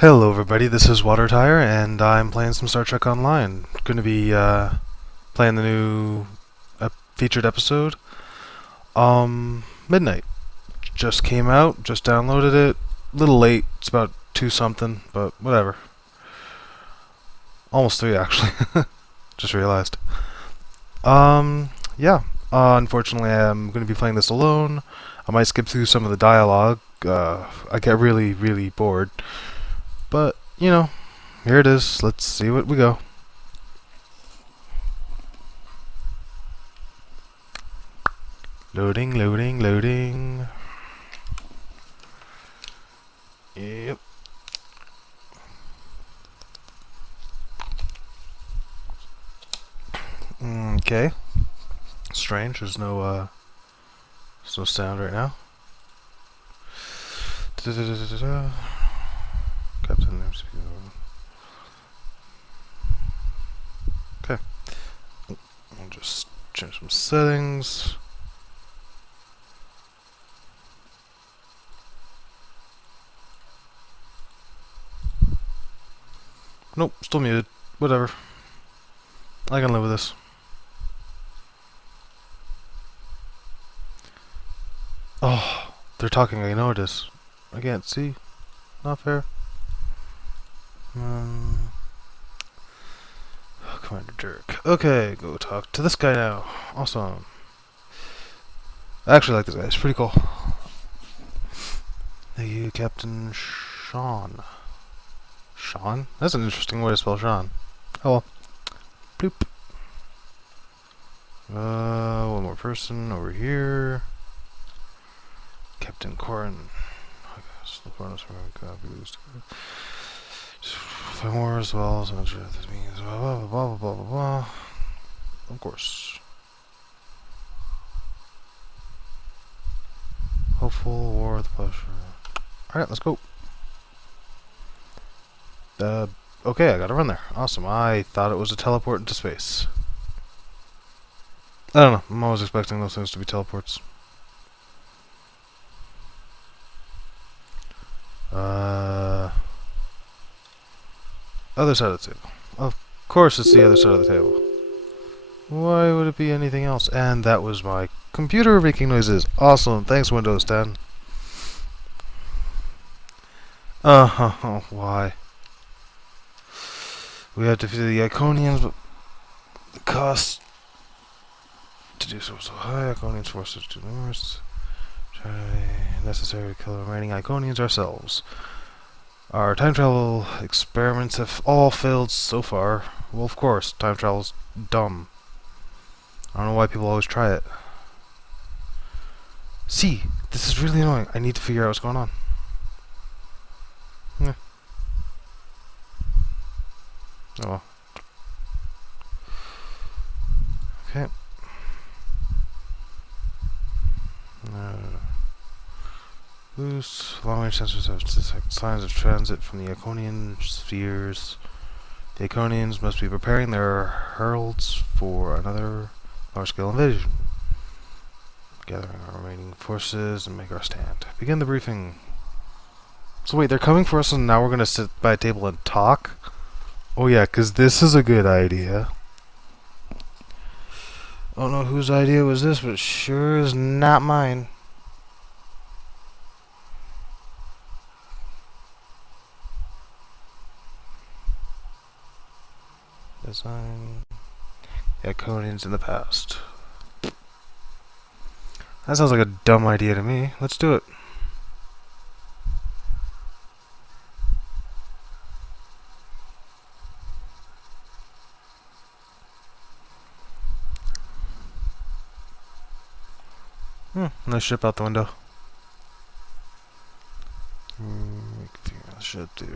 Hello everybody, this is WaterTire, and I'm playing some Star Trek Online. Going to be playing the new featured episode. Midnight. Just came out, just downloaded it. A little late, it's about 2 something, but whatever. Almost 3 actually. Just realized. Yeah. Unfortunately, I'm going to be playing this alone. I might skip through some of the dialogue. I get really, really bored. But, here it is. Let's see what we go. Loading, loading, loading. Yep. Okay. Strange. There's no sound right now. Captain. Okay. I'll just change some settings. Nope, still muted. Whatever. I can live with this. Oh, they're talking. I know it is. I can't see. Not fair. Commander Jerk. Okay, go talk to this guy now. Awesome. I actually like this guy. He's pretty cool. Thank you, Captain Sean. Sean? That's an interesting way to spell Sean. Oh well. Bloop. One more person over here. Captain Corin. Five more as well. So much this means blah blah blah blah blah blah. Of course. Hopeful war with pleasure. Alright, let's go. Okay, I gotta run there. Awesome. I thought it was a teleport into space. I don't know. I'm always expecting those things to be teleports. Other side of the table. Of course it's the other side of the table. Why would it be anything else? And that was my computer making noises. Awesome. Thanks, Windows 10. Why? We have to defeat the Iconians, but the cost to do so was so high. Iconians forces too numerous. Necessary to kill the remaining Iconians ourselves. Our time travel experiments have all failed so far. Well, of course, time travel's dumb. I don't know why people always try it. See, this is really annoying. I need to figure out what's going on. Yeah. Oh well. Okay. Loose. Long-range sensors have detected signs of transit from the Iconian spheres. The Iconians must be preparing their heralds for another large-scale invasion. Gathering our remaining forces and make our stand. Begin the briefing. So wait, they're coming for us and now we're gonna sit by a table and talk? Oh yeah, because this is a good idea. I don't know whose idea was this, but it sure is not mine. Design. Iconians in the past. That sounds like a dumb idea to me. Let's do it. Nice ship out the window. Ship do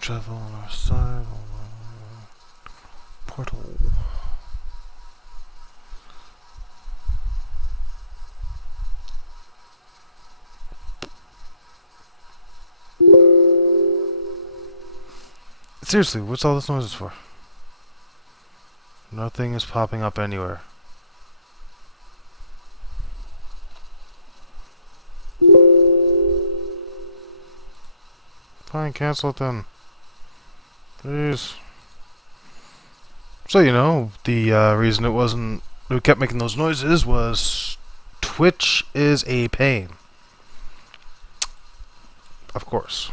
travel on our side. Portal. Seriously, what's all this noises for? Nothing is popping up anywhere. Fine, cancel it then. Please. So, you know, the reason it kept making those noises was Twitch is a pain. Of course.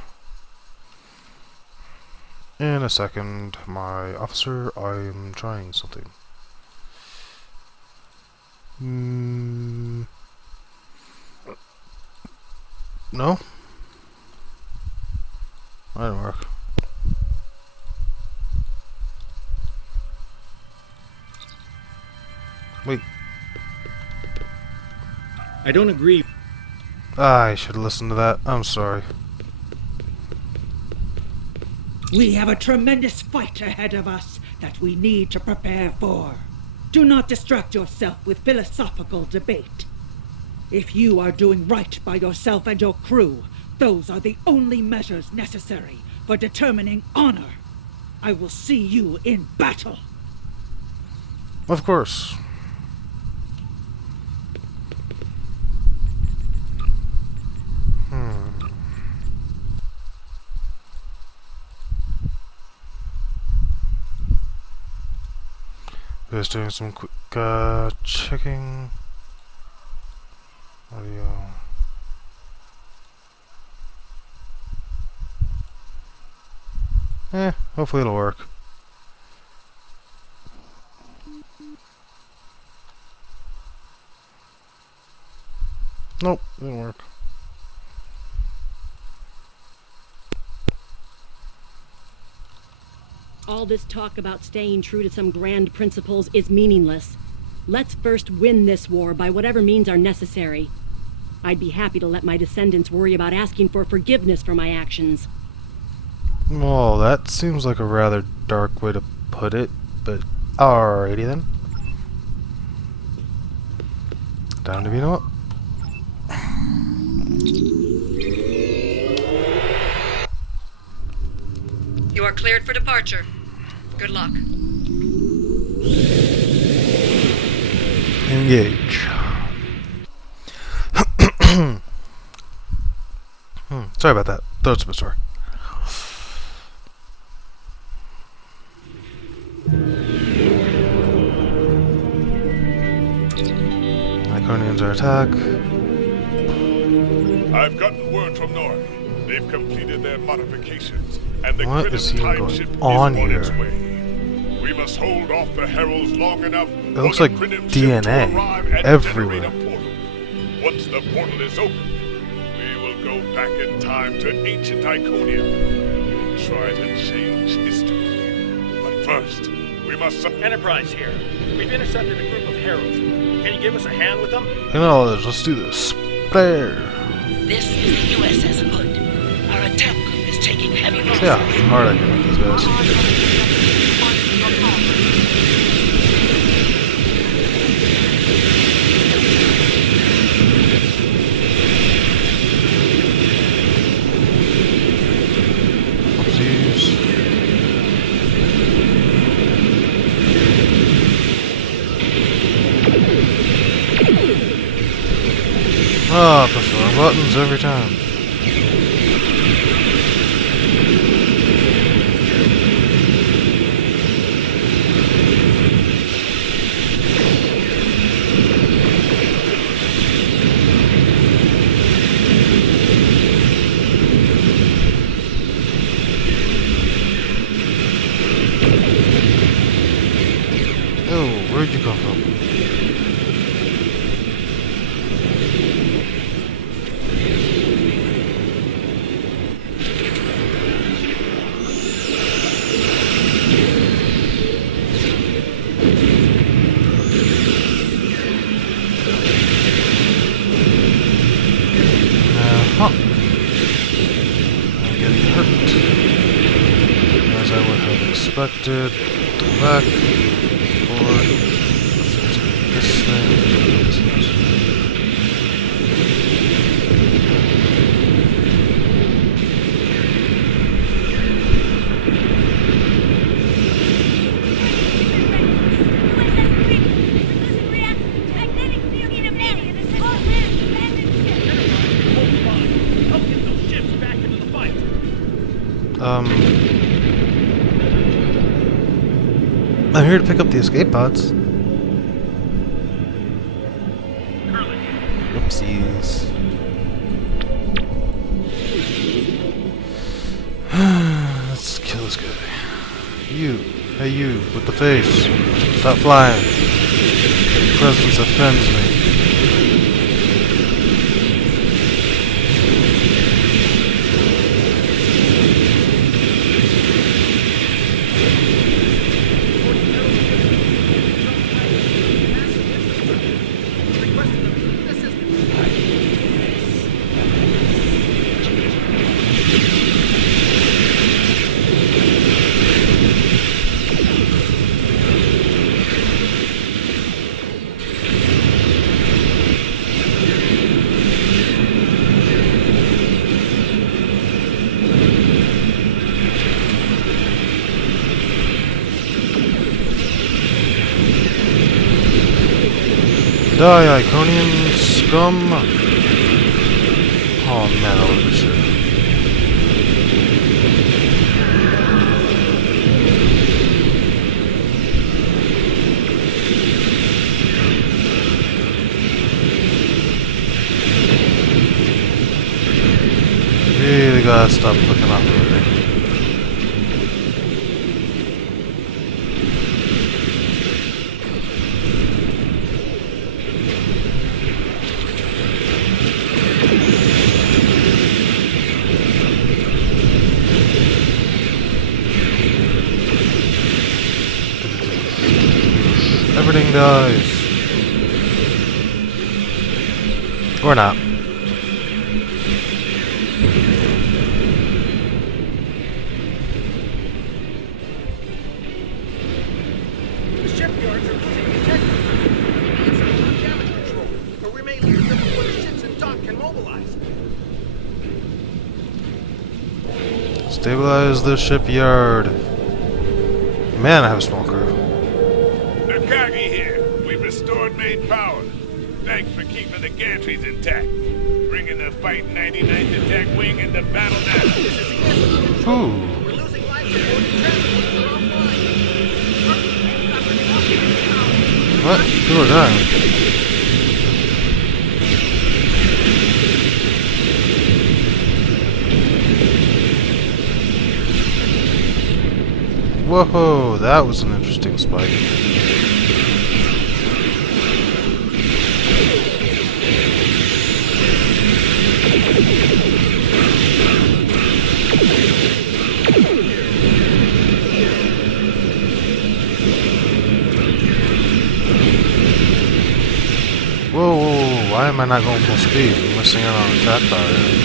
In a second, my officer, I'm trying something. No? That didn't work. Wait. I don't agree. I should listen to that. I'm sorry. We have a tremendous fight ahead of us that we need to prepare for. Do not distract yourself with philosophical debate. If you are doing right by yourself and your crew, those are the only measures necessary for determining honor. I will see you in battle. Of course. Just doing some quick checking. Audio. Hopefully it'll work. Nope, didn't work. All this talk about staying true to some grand principles is meaningless. Let's first win this war by whatever means are necessary. I'd be happy to let my descendants worry about asking for forgiveness for my actions. Well, that seems like a rather dark way to put it, but alrighty then. Time to be up. You are cleared for departure. Good luck. Engage. Sorry about that. Throat's a bit sore. Iconians are attack. I've gotten word from Nora. They've completed their modifications, and the What is Cridim even time ship going on is on its here? way. We must hold off the heralds long enough It for looks the like Cridim ship to DNA arrive and everywhere. generate a portal. Once the portal is open, we will go back in time to ancient Iconium and try to change history. But first, we must... Enterprise here. We've intercepted a group of heralds. Can you give us a hand with them? You know, let's do this. There. This is the USS Hood. Our attack group is taking heavy losses. See how hard I can make these guys. Oopsies. Ah, press the wrong buttons every time. Oh, where'd you come from? I'm getting hurt. As I would have expected. Go back. Forward. This thing. I'm here to pick up the escape pods. Whoopsies. Let's kill this guy. You. Hey you, with the face. Stop flying. Your presence offends me. Die, Iconian scum! Oh man, I love this shit. Really gotta stop looking up over there. Everything dies. Or not. The shipyards are losing integrity. We need some more damage control, or we may lose them before the ships in dock can mobilize. Stabilize the shipyard. Man, I have a small crew. Nakagi here. We've restored main power. Thanks for keeping the gantries intact. Bringing the Fight 99th Attack Wing into battle now. This is against Ooh. We're losing life support and transporters are offline. What? People are dying. Whoa, that was an interesting spike. Whoa, why am I not going full speed? I'm missing out on attack power.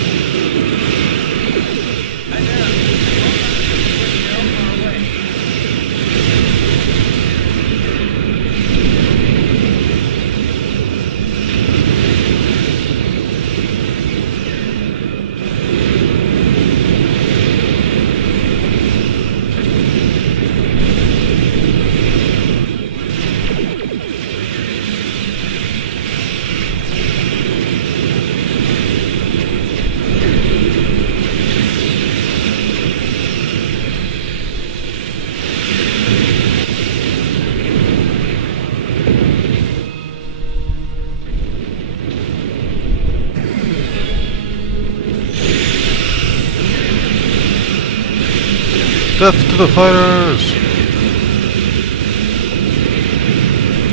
Death to the fighters!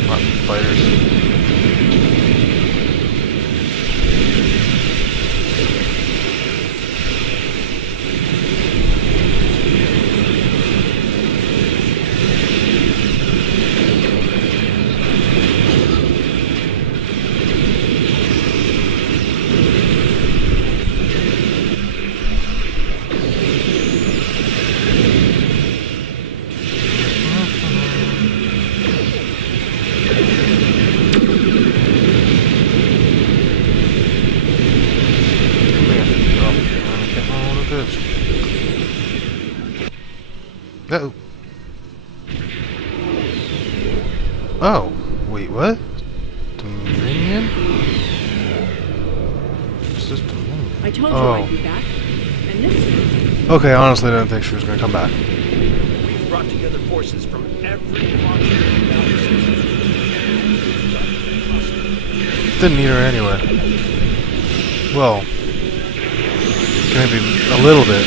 Not fighters. Uh-oh. Oh, wait, what? Dominion? What's this Dominion? I told you Oh. I'd be back. And this time, Okay, honestly, I didn't think she was gonna come back. We've brought together forces from every monster in the galaxy. Didn't need her anyway. Well, maybe a little bit.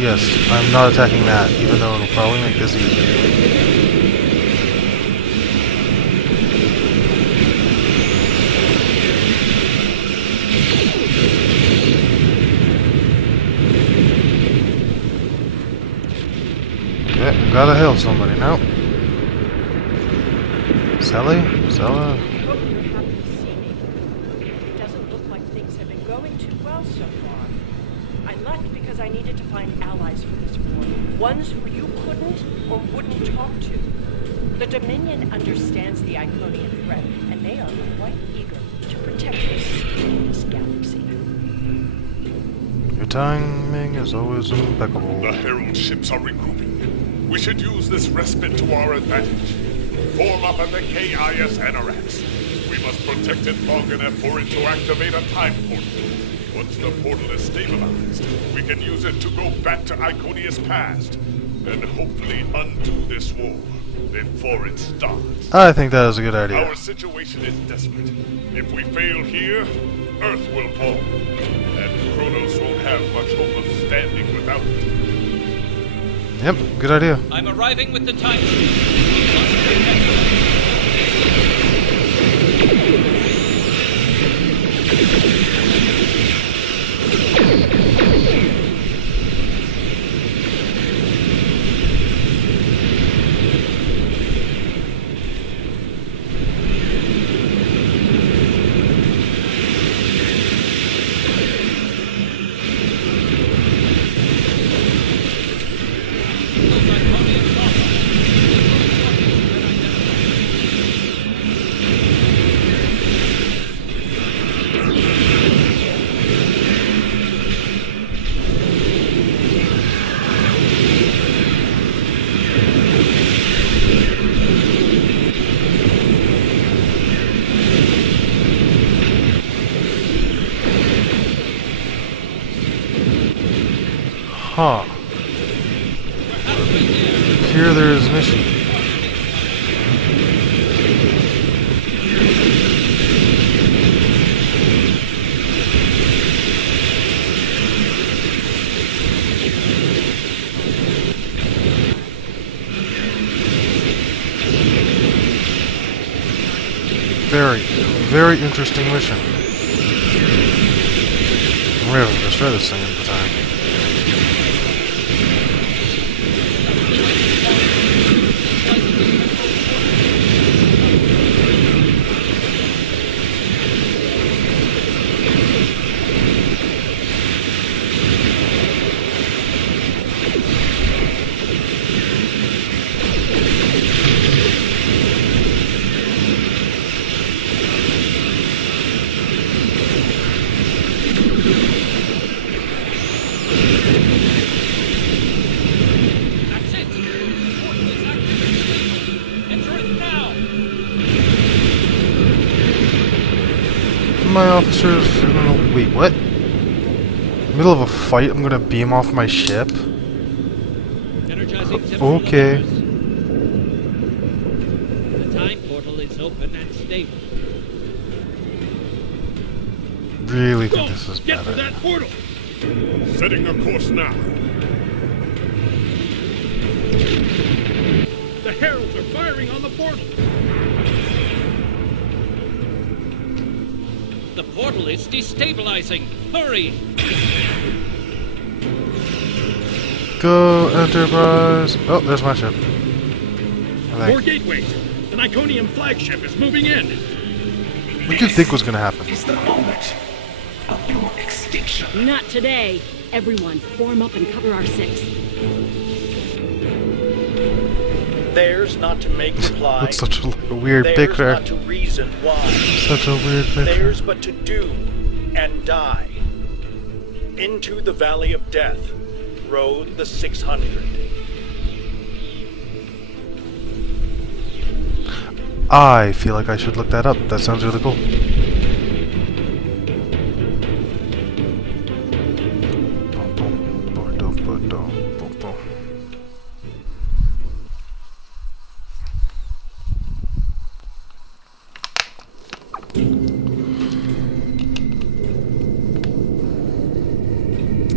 Yes, I'm not attacking that, even though it'll probably make this easier. Okay, gotta heal somebody now. Sally? Zella? I hope you're happy to see me. It doesn't look like things have been going too well so far. I left because I needed to find allies for this war. Ones who you couldn't or wouldn't talk to. The Dominion understands the Iconian threat, and they are quite eager to protect us in this galaxy. Your timing is always impeccable. The Herald ships are regrouping. We should use this respite to our advantage. Form up at the KIS Anarax. We must protect it long enough for it to activate a time portal. Once the portal is stabilized, we can use it to go back to Iconia's past and hopefully undo this war before it starts. I think that is a good idea. Our situation is desperate. If we fail here, Earth will fall, and Kronos won't have much hope of standing without it. Yep, good idea. I'm arriving with the time. Huh. Here there is a mission. Very interesting mission. I'm ready to destroy this thing at the time. My officers are gonna... Wait, what? Middle of a fight, I'm gonna beam off my ship? Okay. The time portal is open and stable. Really think this is Get for better. that portal! Setting a course now. The Heralds are firing on the portal! The portal is destabilizing. Hurry! Go, Enterprise! Oh, there's my ship. I More think. gateways! An Iconium flagship is moving in! What do you think was gonna happen? Is the moment of your extinction. Not today. Everyone, form up and cover our six. Theirs not to make reply. That's such a weird Theirs picture. not to reason why. Such a weird picture. Theirs but to do and die. Into the Valley of Death rode the 600. I feel like I should look that up. That sounds really cool.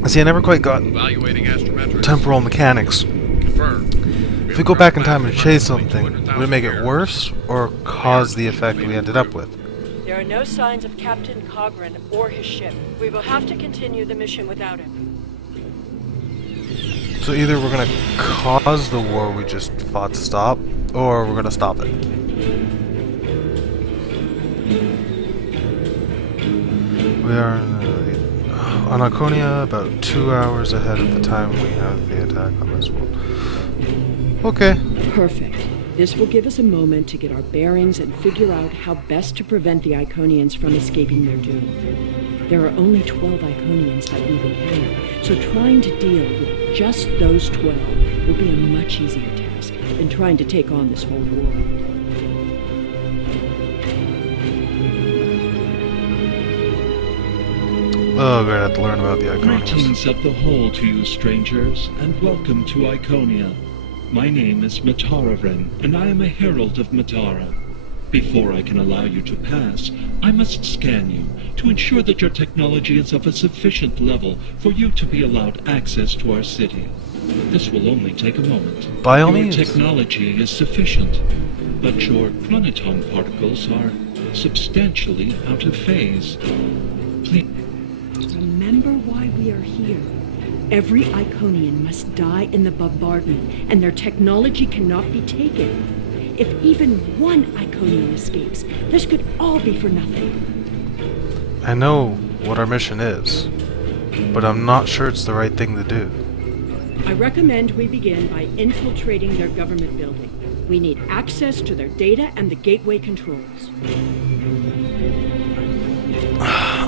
See, I never quite got Evaluating astrometrics. temporal mechanics. Confirmed. If we go back in time and chase something, would it make it worse or cause the effect we ended up with? There are no signs of Captain Cogran or his ship. We will have to continue the mission without him. So either we're gonna cause the war we just fought to stop, or we're gonna stop it. We are on Iconia, about 2 hours ahead of the time we have the attack on this one. Okay. Perfect. This will give us a moment to get our bearings and figure out how best to prevent the Iconians from escaping their doom. There are only 12 Iconians that we've encountered, so trying to deal with just those 12 will be a much easier task than trying to take on this whole world. Oh, we're gonna have to learn about the Iconians. Greetings of the whole to you, strangers, and welcome to Iconia. My name is Matara-Ren, and I am a herald of Matara. Before I can allow you to pass, I must scan you to ensure that your technology is of a sufficient level for you to be allowed access to our city. This will only take a moment. By all your means. technology is sufficient, but your chronoton particles are substantially out of phase. Please. Remember why we are here. Every Iconian must die in the bombardment, and their technology cannot be taken. If even one Iconian escapes, this could all be for nothing. I know what our mission is, but I'm not sure it's the right thing to do. I recommend we begin by infiltrating their government building. We need access to their data and the gateway controls.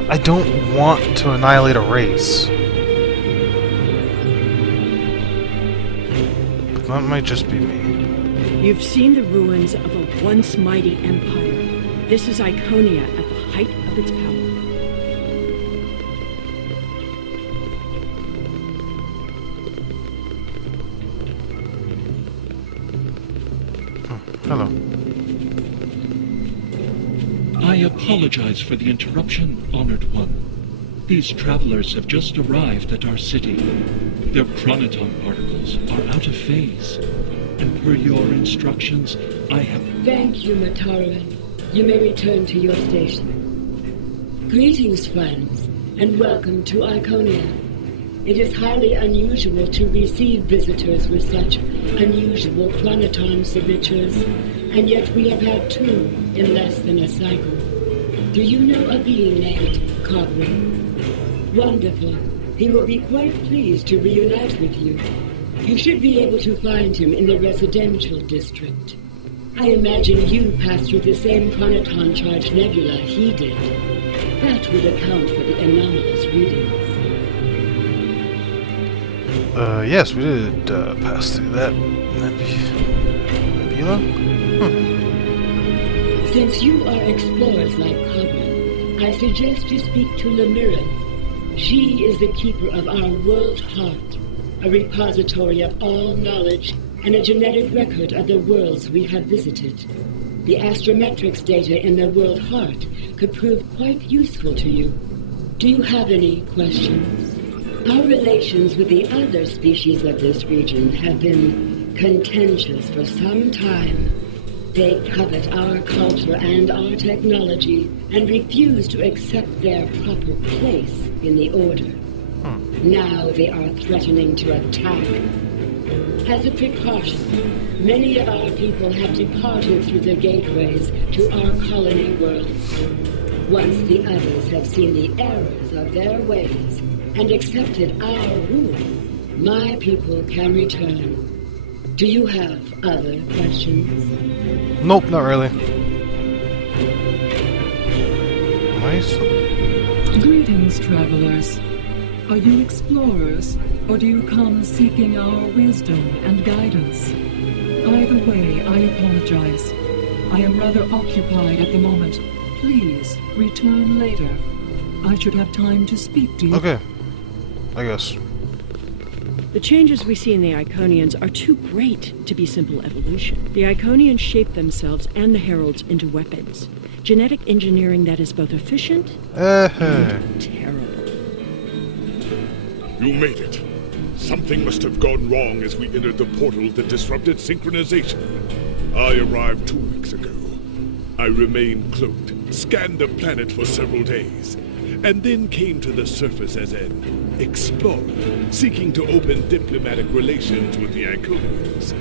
I don't want to annihilate a race. But that might just be me. You've seen the ruins of a once mighty empire. This is Iconia at the height of its power. Hello. I apologize for the interruption, Honored One. These travelers have just arrived at our city. Their chronoton particles are out of phase. And per your instructions, I have... Thank you, Matara. You may return to your station. Greetings, friends, and welcome to Iconia. It is highly unusual to receive visitors with such unusual chronoton signatures, and yet we have had 2 in less than a cycle. Do you know a being named Cogran? Wonderful. He will be quite pleased to reunite with you. You should be able to find him in the residential district. I imagine you passed through the same chronoton-charged nebula he did. That would account for the anomalous readings. Yes, we did pass through that nebula. Since you are explorers like Cogran, I suggest you speak to Lemiran. She is the keeper of our world heart, a repository of all knowledge and a genetic record of the worlds we have visited. The astrometrics data in the world heart could prove quite useful to you. Do you have any questions? Our relations with the other species of this region have been contentious for some time. They covet our culture and our technology and refuse to accept their proper place in the Order. Now they are threatening to attack. As a precaution, many of our people have departed through the gateways to our colony worlds. Once the others have seen the errors of their ways and accepted our rule, my people can return. Do you have other questions? Nope, not really. Nice. Greetings, travelers. Are you explorers, or do you come seeking our wisdom and guidance? Either way, I apologize. I am rather occupied at the moment. Please, return later. I should have time to speak to you. Okay. I guess. The changes we see in the Iconians are too great to be simple evolution. The Iconians shape themselves and the Heralds into weapons. Genetic engineering that is both efficient and terrible. You made it. Something must have gone wrong as we entered the portal that disrupted synchronization. I arrived 2 weeks ago. I remained cloaked, scanned the planet for several days, and then came to the surface as an explorer, seeking to open diplomatic relations with the Iconians.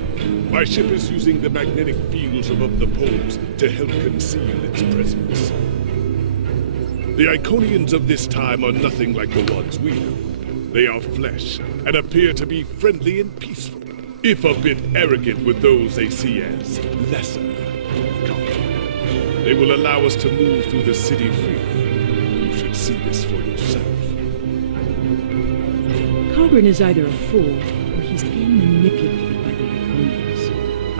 My ship is using the magnetic fields above the poles to help conceal its presence. The Iconians of this time are nothing like the ones we know. They are flesh, and appear to be friendly and peaceful, if a bit arrogant with those they see as lesser. Come. They will allow us to move through the city freely. You should see this for yourself. Cogran is either a fool, or he's being manipulated by the Iconians.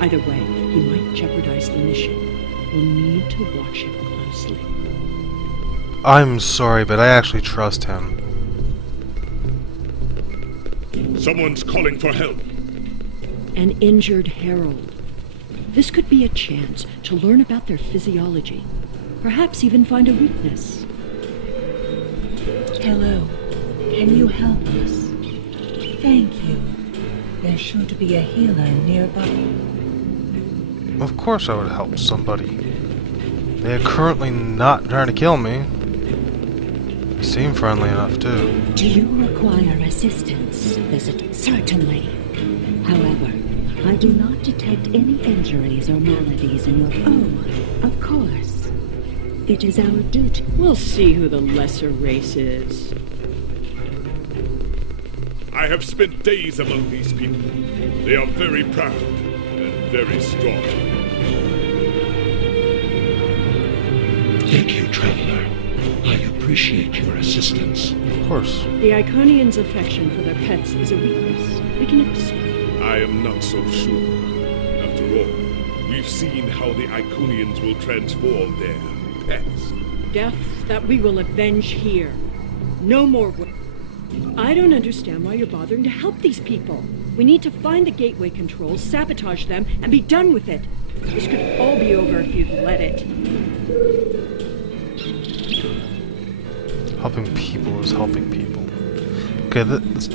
Either way, he might jeopardize the mission. We'll need to watch him closely. I'm sorry, but I actually trust him. Someone's calling for help. An injured Herald. This could be a chance to learn about their physiology. Perhaps even find a weakness. Hello. Can you help us? Thank you. There should be a healer nearby. Of course I would help somebody. They are currently not trying to kill me. They seem friendly enough, too. Do you require assistance? Visit certainly. However, I do not detect any injuries or maladies in your... Oh, of course. It is our duty. We'll see who the lesser race is. I have spent days among these people. They are very proud and very strong. Thank you, Traveler. I appreciate your assistance. Of course. The Iconians' affection for their pets is a weakness. We can explain. I am not so sure. After all, we've seen how the Iconians will transform their pets. Deaths that we will avenge here. No more. I don't understand why you're bothering to help these people. We need to find the gateway controls, sabotage them, and be done with it. This could all be over if you'd let it. Helping people is helping people. Okay, this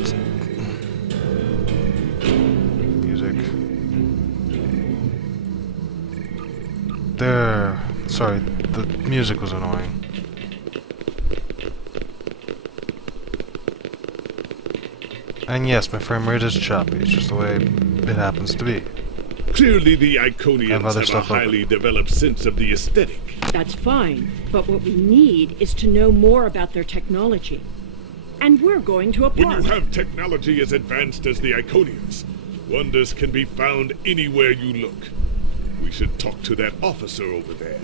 music. There. Sorry, the music was annoying. And yes, my frame rate is choppy. It's just the way it happens to be. Clearly the Iconians have a highly developed sense of the aesthetic. That's fine, but what we need is to know more about their technology. And we're going to a park. When you have technology as advanced as the Iconians, wonders can be found anywhere you look. We should talk to that officer over there.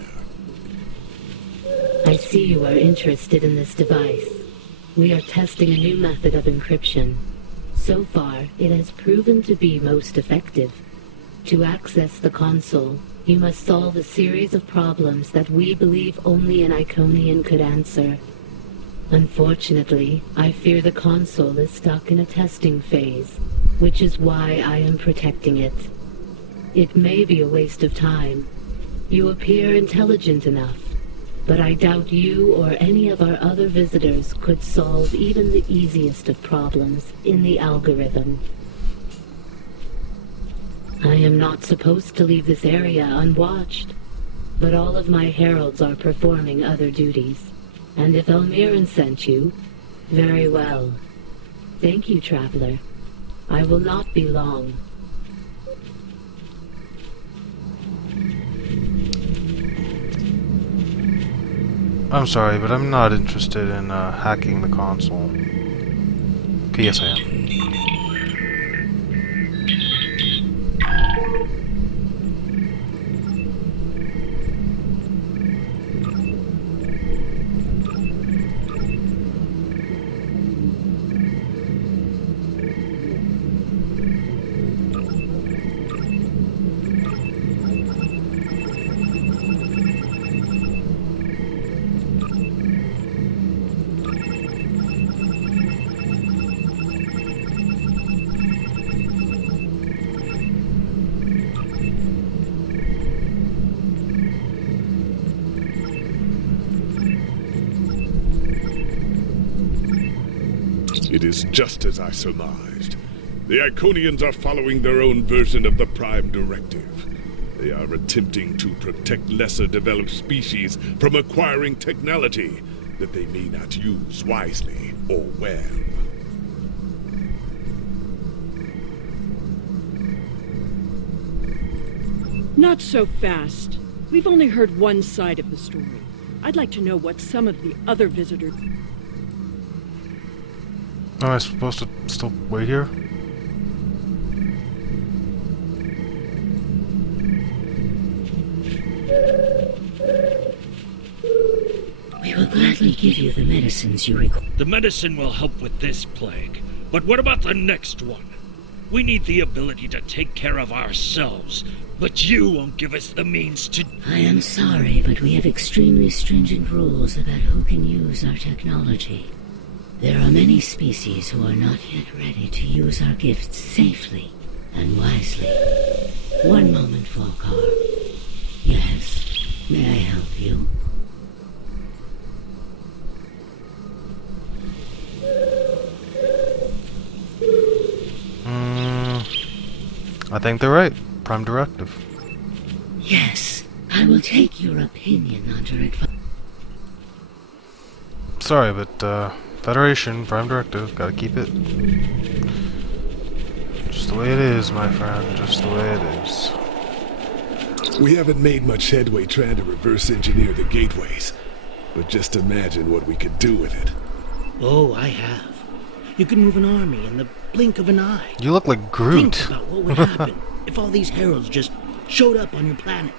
I see you are interested in this device. We are testing a new method of encryption. So far, it has proven to be most effective. To access the console, you must solve a series of problems that we believe only an Iconian could answer. Unfortunately, I fear the console is stuck in a testing phase, which is why I am protecting it. It may be a waste of time. You appear intelligent enough, but I doubt you or any of our other visitors could solve even the easiest of problems in the algorithm. I am not supposed to leave this area unwatched, but all of my heralds are performing other duties. And if Elmiran sent you, very well. Thank you, Traveler. I will not be long. I'm sorry, but I'm not interested in hacking the console. Yes, I am. It is just as I surmised. The Iconians are following their own version of the Prime Directive. They are attempting to protect lesser developed species from acquiring technology that they may not use wisely or well. Not so fast. We've only heard one side of the story. I'd like to know what some of the other visitors... Am I supposed to still wait here? We will gladly give you the medicines you require. The medicine will help with this plague. But what about the next one? We need the ability to take care of ourselves, but you won't give us the means to... I am sorry, but we have extremely stringent rules about who can use our technology. There are many species who are not yet ready to use our gifts safely and wisely. One moment, Volkar. Yes, may I help you? I think they're right. Prime Directive. Yes, I will take your opinion under advice. Sorry, but, Federation, Prime Directive, gotta keep it. Just the way it is, my friend, just the way it is. We haven't made much headway trying to reverse engineer the gateways, but just imagine what we could do with it. Oh, I have. You could move an army in the blink of an eye. You look like Groot. Think about what would happen if all these heralds just showed up on your planet.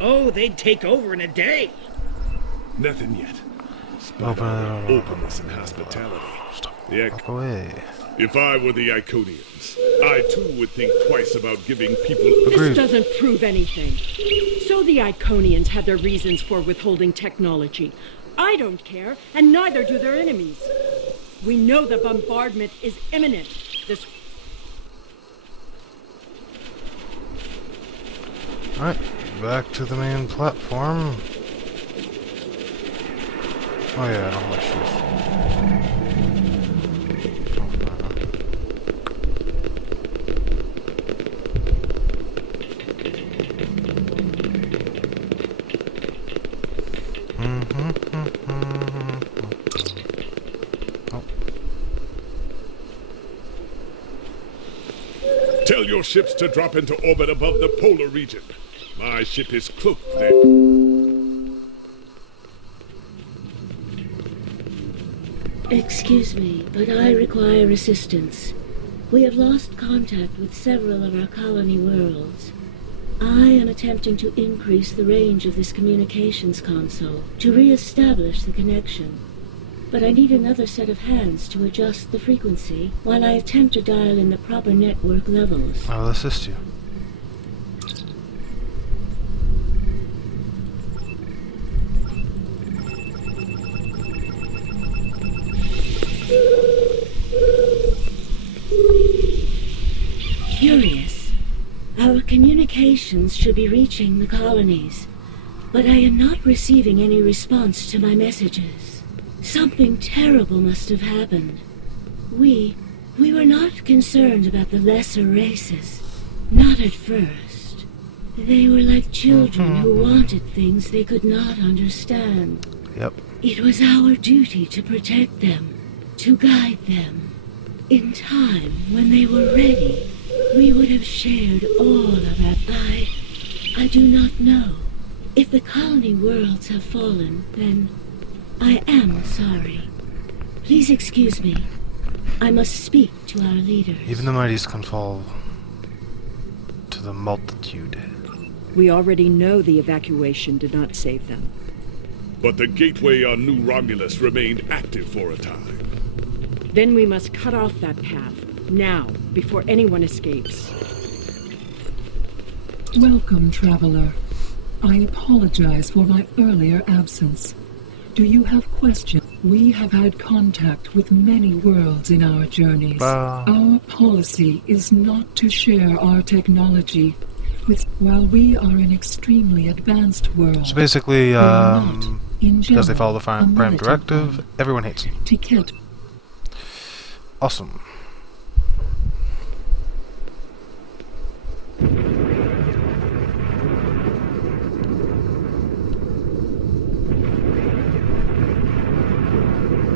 Oh, they'd take over in a day. Nothing yet. Openness and hospitality. Walk away. If I were the Iconians, I too would think twice about giving people... This doesn't prove anything. So the Iconians had their reasons for withholding technology. I don't care, and neither do their enemies. We know the bombardment is imminent. This... Alright, back to the main platform. Oh yeah, I don't have my shoes. Tell your ships to drop into orbit above the polar region. My ship is cloaked there. Excuse me, but I require assistance. We have lost contact with several of our colony worlds. I am attempting to increase the range of this communications console to re-establish the connection. But I need another set of hands to adjust the frequency while I attempt to dial in the proper network levels. I will assist you. Curious. Our communications should be reaching the colonies, but I am not receiving any response to my messages. Something terrible must have happened. We were not concerned about the lesser races. Not at first. They were like children who wanted things they could not understand. Yep. It was our duty to protect them, to guide them. In time, when they were ready, we would have shared all of it. I do not know. If the colony worlds have fallen, then I am sorry. Please excuse me. I must speak to our leaders. Even the mightiest can fall to the multitude. We already know the evacuation did not save them. But the gateway on New Romulus remained active for a time. Then we must cut off that path, now, before anyone escapes. Welcome, traveler. I apologize for my earlier absence. Do you have questions? We have had contact with many worlds in our journeys. Our policy is not to share our technology with, while we are an extremely advanced world. So basically, in because they general, follow the Prime militant Directive, one. everyone hates them. Ticket. Awesome.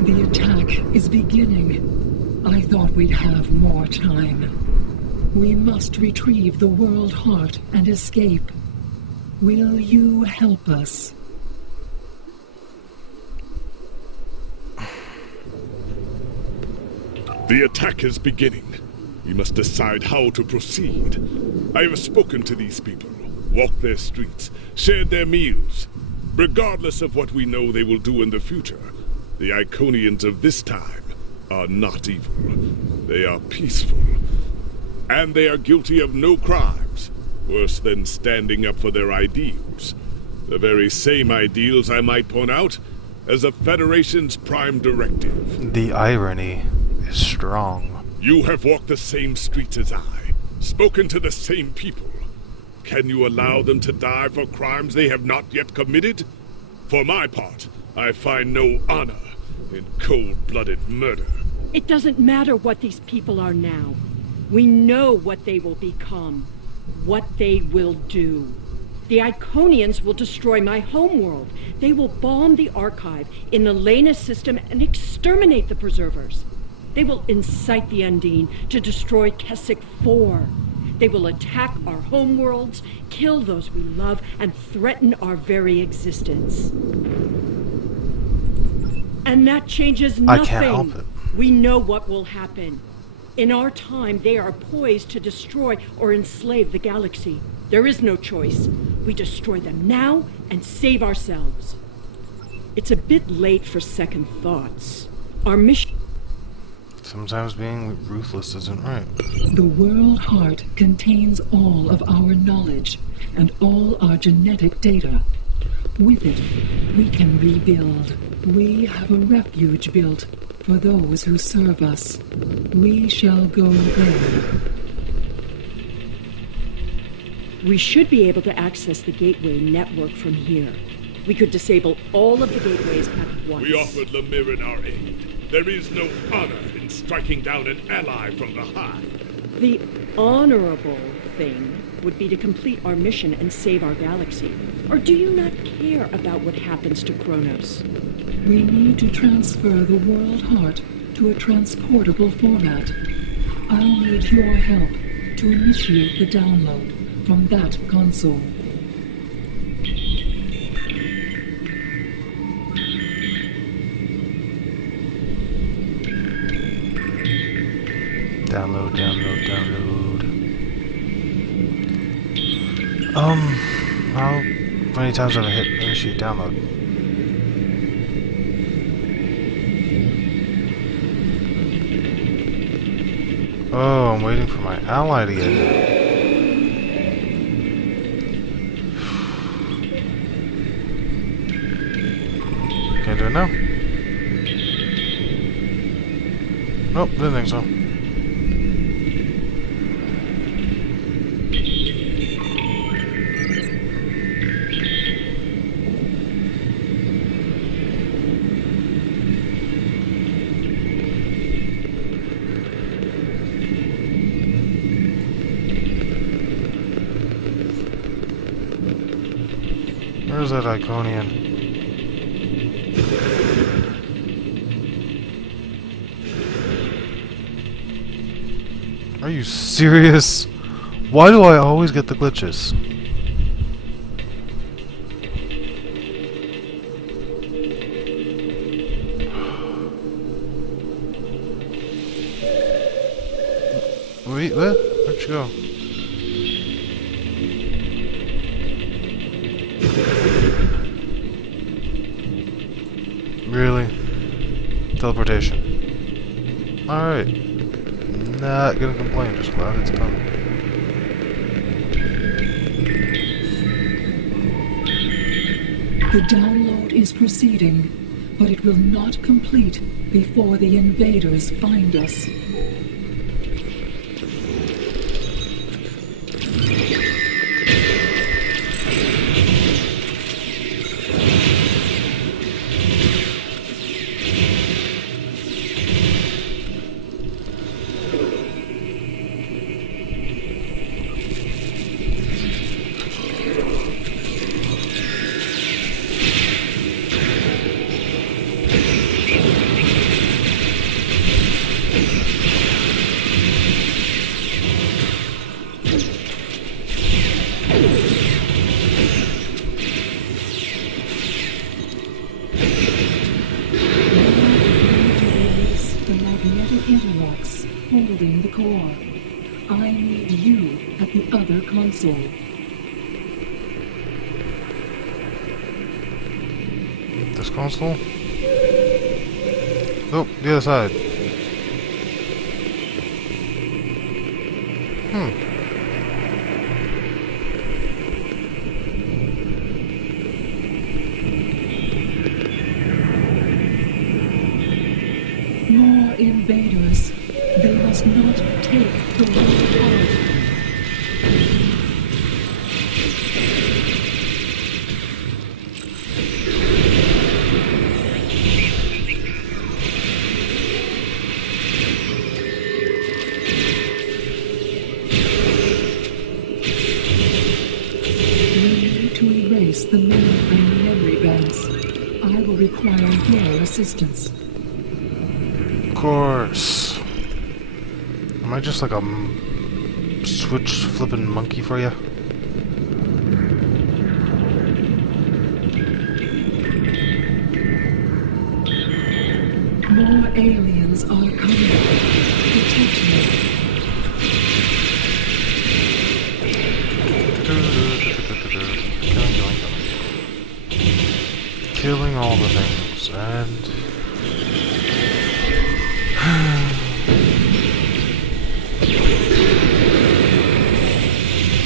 The attack is beginning. I thought we'd have more time. We must retrieve the World Heart and escape. Will you help us? The attack is beginning. We must decide how to proceed. I have spoken to these people, walked their streets, shared their meals. Regardless of what we know they will do in the future, the Iconians of this time are not evil. They are peaceful. And they are guilty of no crimes, worse than standing up for their ideals. The very same ideals, I might point out, as the Federation's prime directive. The irony is strong. You have walked the same streets as I, spoken to the same people. Can you allow them to die for crimes they have not yet committed? For my part, I find no honor in cold-blooded murder. It doesn't matter what these people are now. We know what they will become, what they will do. The Iconians will destroy my homeworld. They will bomb the Archive in the Lena system and exterminate the Preservers. They will incite the Undine to destroy Keswick 4. They will attack our homeworlds, kill those we love, and threaten our very existence. And that changes nothing. I can't help it. We know what will happen. In our time, they are poised to destroy or enslave the galaxy. There is no choice. We destroy them now and save ourselves. It's a bit late for second thoughts. Our mission... Sometimes being ruthless isn't right. The World Heart contains all of our knowledge and all our genetic data. With it, we can rebuild. We have a refuge built for those who serve us. We shall go there. We should be able to access the Gateway network from here. We could disable all of the gateways at once. We offered Lemirin our aid. There is no honor in striking down an ally from the Hive. The honorable thing would be to complete our mission and save our galaxy. Or do you not care about what happens to Kronos? We need to transfer the World Heart to a transportable format. I'll need your help to initiate the download from that console. Download. How many times have I hit initiate download? Oh, I'm waiting for my ally to get it. Can't do it now? Nope, didn't think so. Where's that Iconian? Are you serious? Why do I always get the glitches? Wait, what? Where'd you go? Really? Teleportation. Alright. Not gonna complain, just glad it's coming. The download is proceeding, but it will not complete before the invaders find us. holding the core. I need you at the other console. This console? Oh, the other side. More invaders. They must not take the world heart. The mainframe memory banks. I will require your assistance. Of course. Am I just like a switch flipping monkey for you? More aliens are coming. Protect me. Killing all the things, and...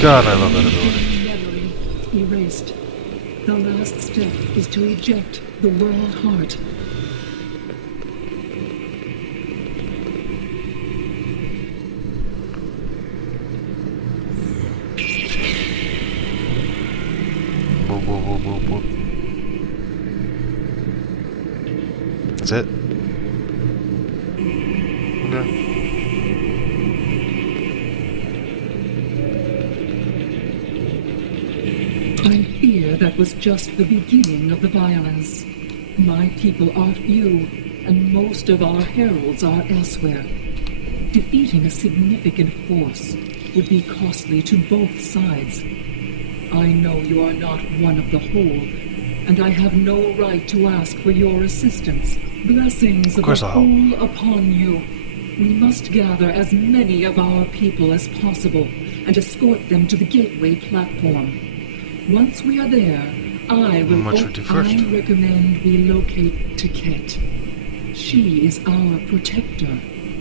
God, I love that ability. Memory erased. The last step is to eject the world heart. Boop, boop, boop, boop, boop. That's it? Okay. I fear that was just the beginning of the violence. My people are few, and most of our heralds are elsewhere. Defeating a significant force would be costly to both sides. I know you are not one of the whole, and I have no right to ask for your assistance. Blessings of all upon you. We must gather as many of our people as possible and escort them to the gateway platform. Once we are there, I recommend we locate Tiket. She is our protector,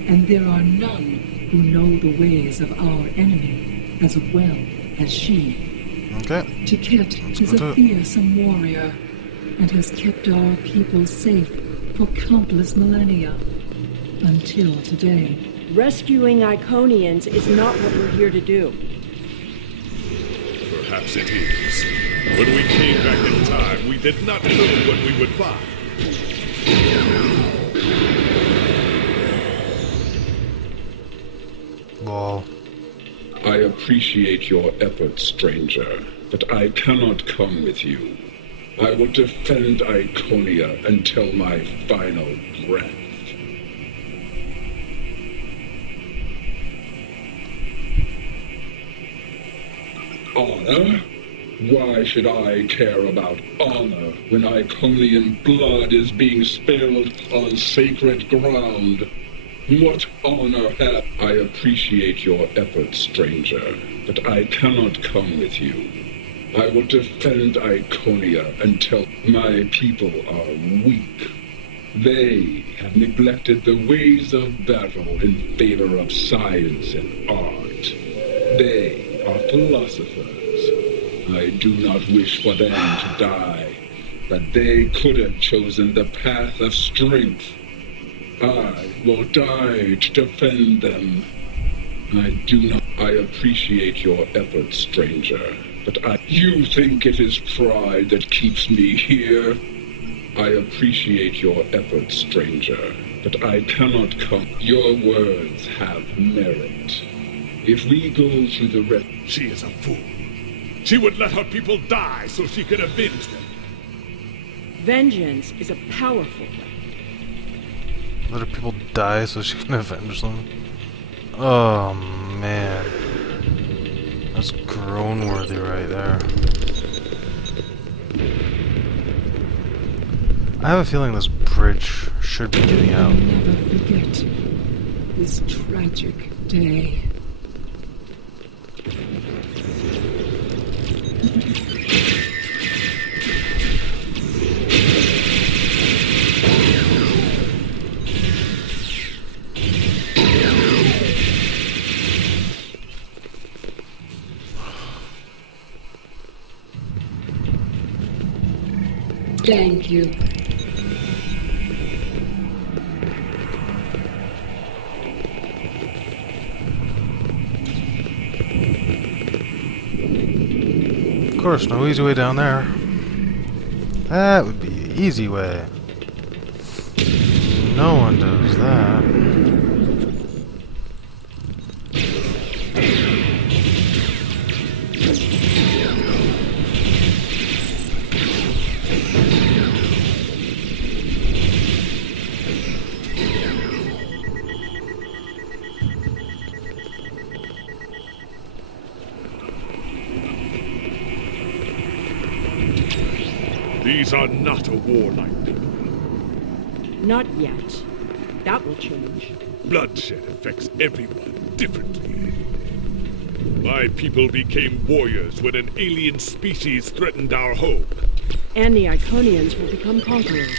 and there are none who know the ways of our enemy as well as she. Okay. Tiket is a fearsome warrior and has kept our people safe for countless millennia until today. Rescuing Iconians is not what we're here to do. Perhaps it is. When we came back in time, we did not know what we would find. Lol. I appreciate your efforts, stranger, but I cannot come with you. I will defend Iconia until my final breath. Honor? Why should I care about honor when Iconian blood is being spilled on sacred ground? What honor have I? Appreciate your efforts, stranger, but I cannot come with you. I will defend Iconia until my people are weak. They have neglected the ways of battle in favor of science and art. They are philosophers. I do not wish for them to die, but they could have chosen the path of strength. I will die to defend them. I appreciate your efforts, stranger, but you think it is pride that keeps me here? I appreciate your efforts, stranger, but I cannot come. Your words have merit. If we go through the rest... She is a fool. She would let her people die so she could avenge them. Vengeance is a powerful weapon. Let her people die so she can avenge them. Oh man, that's groan-worthy right there. I have a feeling this bridge should be getting out. Never forget. this tragic day. Thank you. Of course, no easy way down there. That would be an easy way. No one does that. These are not a warlike people. Not yet. That will change. Bloodshed affects everyone differently. My people became warriors when an alien species threatened our home. And the Iconians will become conquerors.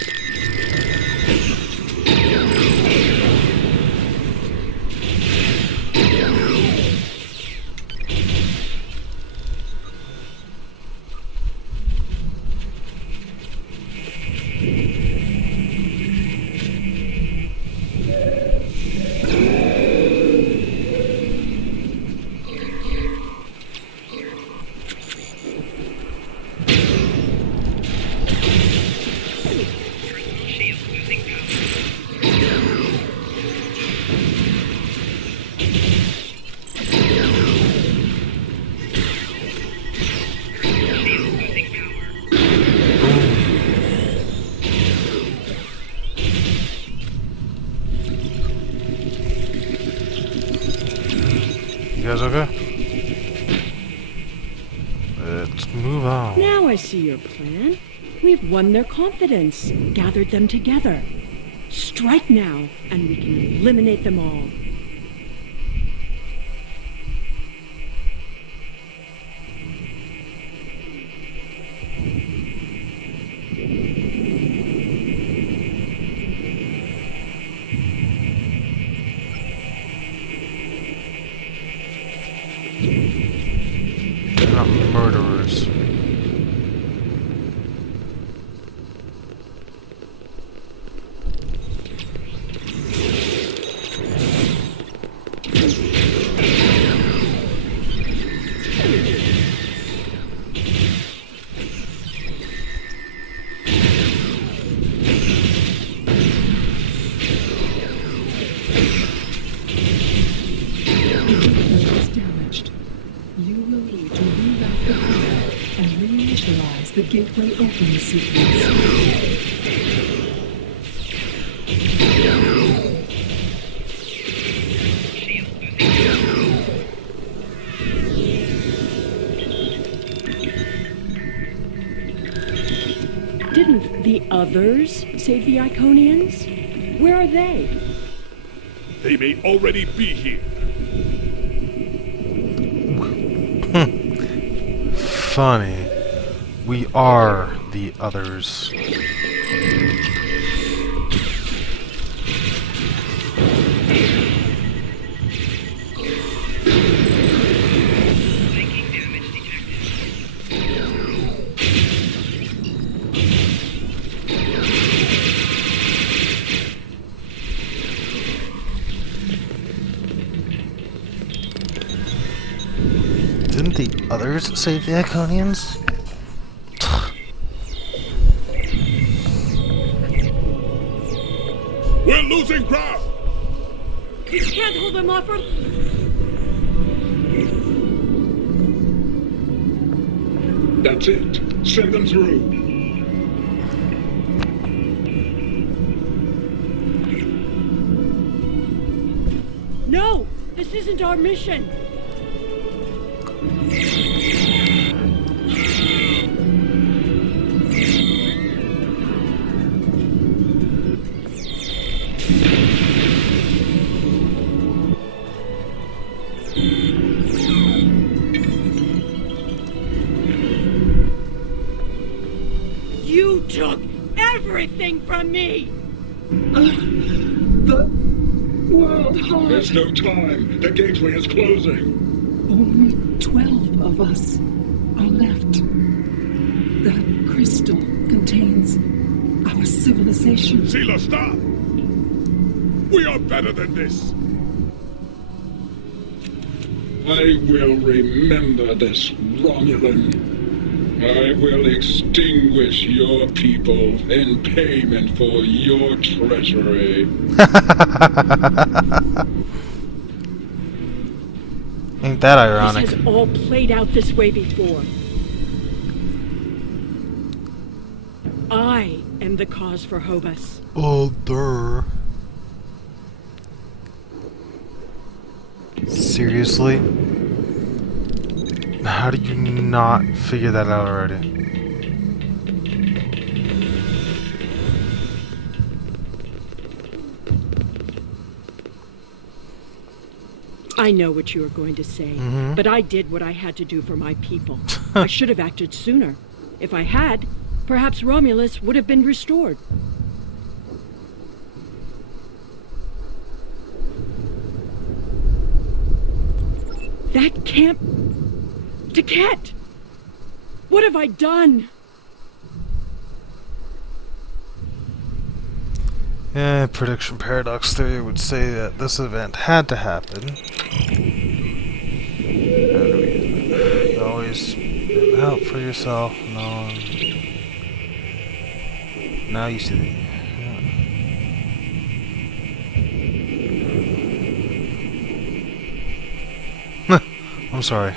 You guys okay? Let's move on. Now I see your plan. We've won their confidence, gathered them together. Strike now, and we can eliminate them all. They're not murderers. The gateway open sequence. Didn't the others save the Iconians? Where are they? They may already be here. Funny. We are the others. Didn't the others save the Iconians? We're losing ground! We can't hold them off for... That's it. Send them through. No! This isn't our mission! You took everything from me! The World Heart. There's no time. The gateway is closing. Only 12 of us are left. That crystal contains our civilization. Sheila, stop! We are better than this! I will remember this, Romulan. I will extinguish your people in payment for your treachery. Ain't that ironic? This has all played out this way before. I am the cause for Hobus. Oh, durr. Seriously? How did you not figure that out already? I know what you are going to say, but I did what I had to do for my people. I should have acted sooner. If I had, perhaps Romulus would have been restored. That can't... Taket! What have I done? Yeah, prediction paradox theory would say that this event had to happen. You always help for yourself. No. Now you see the... I'm sorry.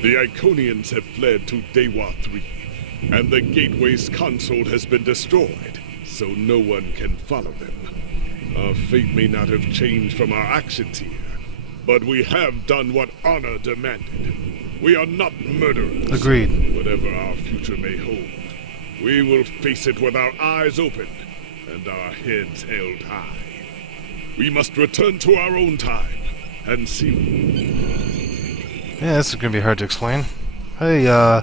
The Iconians have fled to Dewa 3, and the Gateway's console has been destroyed, so no one can follow them. Our fate may not have changed from our actions here, but we have done what honor demanded. We are not murderers. Agreed. Whatever our future may hold, we will face it with our eyes open and our heads held high. We must return to our own time and see. Yeah, this is gonna be hard to explain. Hey, you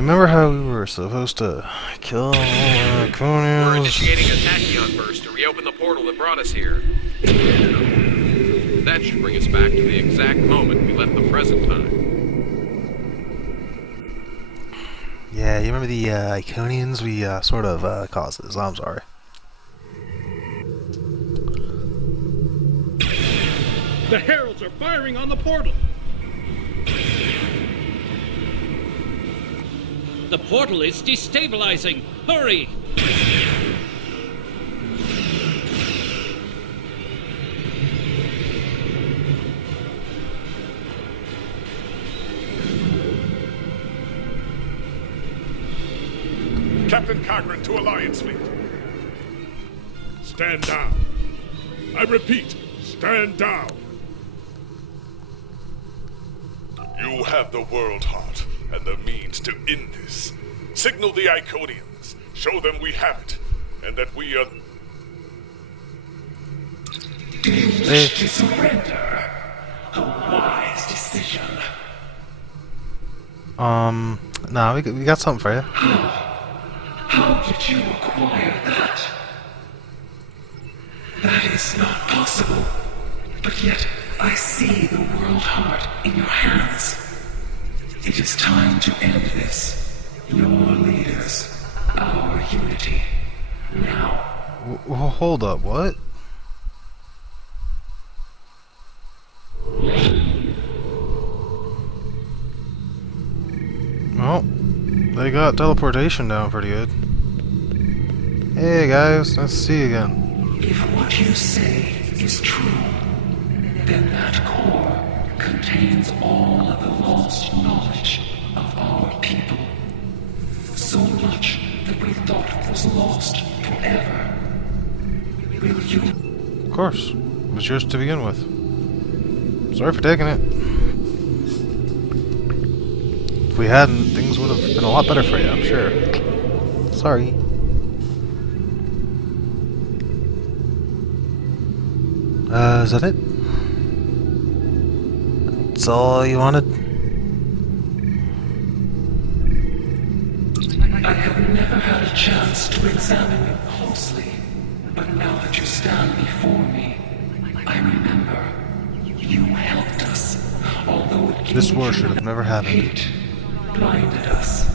remember how we were supposed to kill Iconians? We're initiating a tachyon burst to reopen the portal that brought us here. That should bring us back to the exact moment we left the present time. Yeah, you remember the Iconians we sort of caused this. I'm sorry. The heralds are firing on the portal. The portal is destabilizing. Hurry! Captain Cogran to Alliance Fleet. Stand down. I repeat, stand down. You have the World Heart and the means to end this. Signal the Iconians. Show them we have it, and that we are... Do you wish to surrender? A wise decision. Nah, we got something for you. How did you acquire that? That is not possible. But yet, I see the World Heart in your hands. It is time to end this. Your leaders, our unity. Now. Hold up, what? Well, they got teleportation down pretty good. Hey guys, nice to see you again. If what you say is true, then that core contains all of the lost knowledge of our people. So much that we thought was lost forever. Will you? Of course. It was yours to begin with. Sorry for taking it. If we hadn't, things would have been a lot better for you, I'm sure. Sorry. Is that it? That's all you wanted? I have never had a a chance to examine you closely. But now that you stand before me, I remember you helped us, although it gave This war should have never happened. hate, blinded us.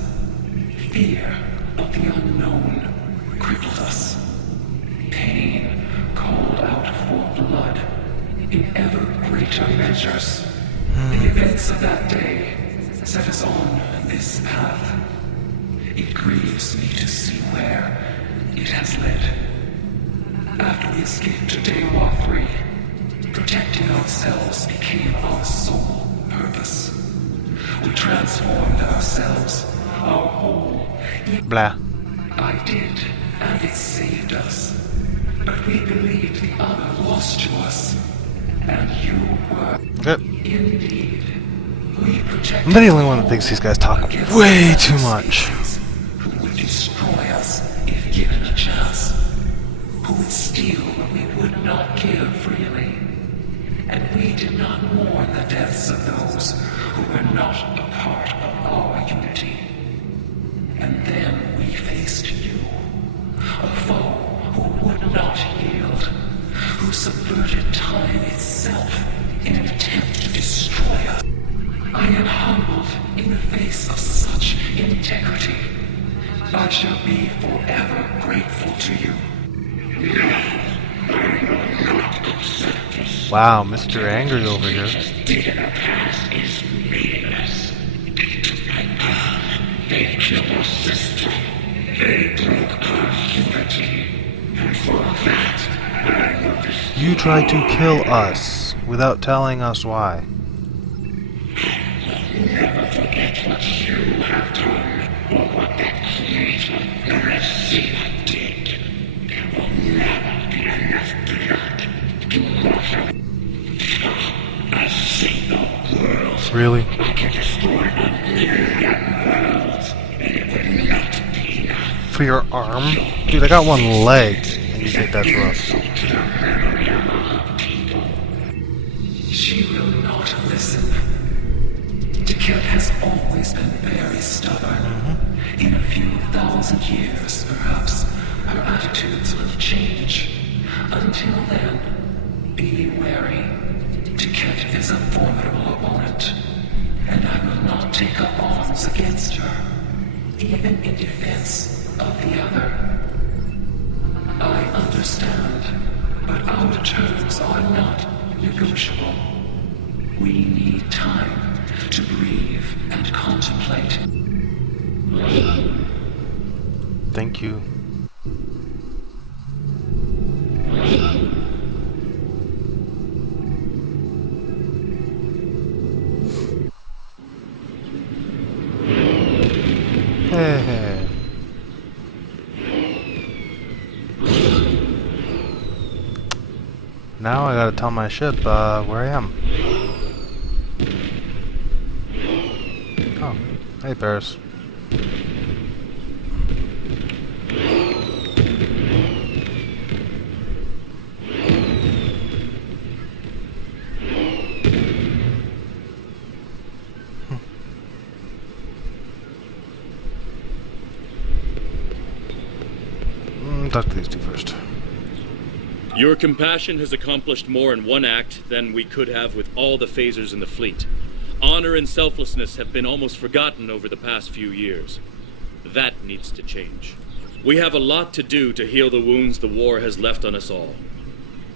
Fear of the unknown crippled us. Pain called out for blood in ever greater measures. The events of that day set us on this path. It grieves me to see where it has led. After we escaped to Daewha 3, protecting ourselves became our sole purpose. We transformed ourselves, our whole. Blah. I did, and it saved us. But we believed the other lost to us. And you were. Good. Indeed. We protected. I'm the only one that thinks these guys talk way too much. Who would destroy us if given a chance? Who would steal what we would not give freely? And we did not mourn the deaths of those who were not a part of our unity. And then we faced you, a foe who would not yield, who subverted time itself in an attempt to destroy us. I am humbled in the face of such integrity. I shall be forever grateful to you. Wow, Mr. Angry over here. Is meaningless. They killed our sister. They broke our unity. And for that, I will destroy. You tried to kill us without telling us why. Never forget what you have done, or what that creator, the Receiver, did. There will never be enough blood to wash out a single world. Really? I can destroy a million worlds, and it will not be enough. For your arm? Dude, I got one leg, and you think that's rough. She will not listen. Tiket has always been very stubborn. In a few thousand years, perhaps, her attitudes will change. Until then, be wary. Tiket is a formidable opponent, and I will not take up arms against her, even in defense of the other. I understand, but our terms are not negotiable. We need time to breathe and contemplate. Thank you. Hey. Now I gotta tell my ship where I am. Oh, hey Paris. Talk to these two first. Your compassion has accomplished more in one act than we could have with all the phasers in the fleet. Honor and selflessness have been almost forgotten over the past few years. That needs to change. We have a lot to do to heal the wounds the war has left on us all.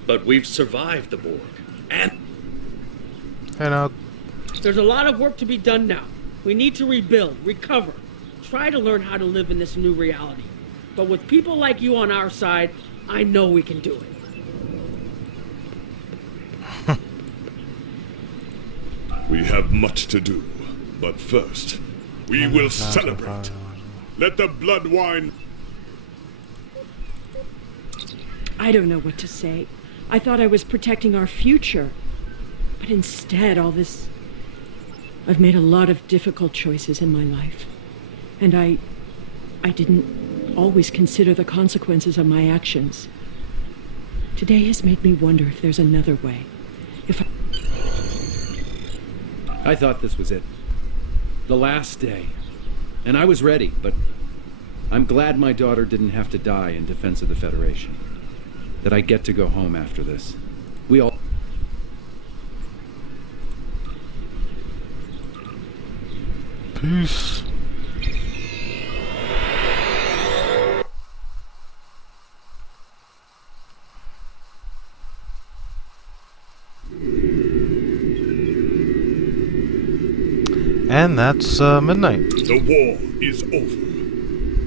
But we've survived the Borg, and... There's a lot of work to be done now. We need to rebuild, recover, try to learn how to live in this new reality. But with people like you on our side, I know we can do it. We have much to do, but first, we will celebrate. Let the blood wine... I don't know what to say. I thought I was protecting our future. But instead, all this... I've made a lot of difficult choices in my life. And I didn't always consider the consequences of my actions. Today has made me wonder if there's another way. I thought this was it. The last day. And I was ready, but I'm glad my daughter didn't have to die in defense of the Federation. That I get to go home after this. We all... Peace. And that's midnight. The war is over.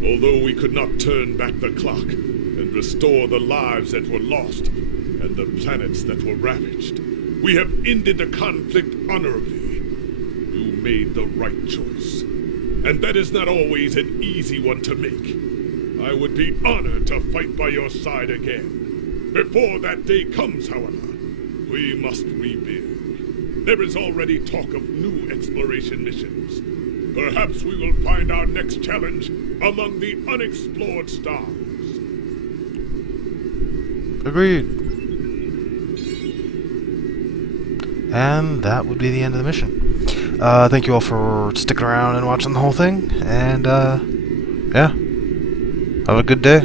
Although we could not turn back the clock and restore the lives that were lost and the planets that were ravaged, we have ended the conflict honorably. You made the right choice. And that is not always an easy one to make. I would be honored to fight by your side again. Before that day comes, however, we must rebuild. There is already talk of new exploration missions. Perhaps we will find our next challenge among the unexplored stars. Agreed. And that would be the end of the mission. Thank you all for sticking around and watching the whole thing. And, yeah. Have a good day.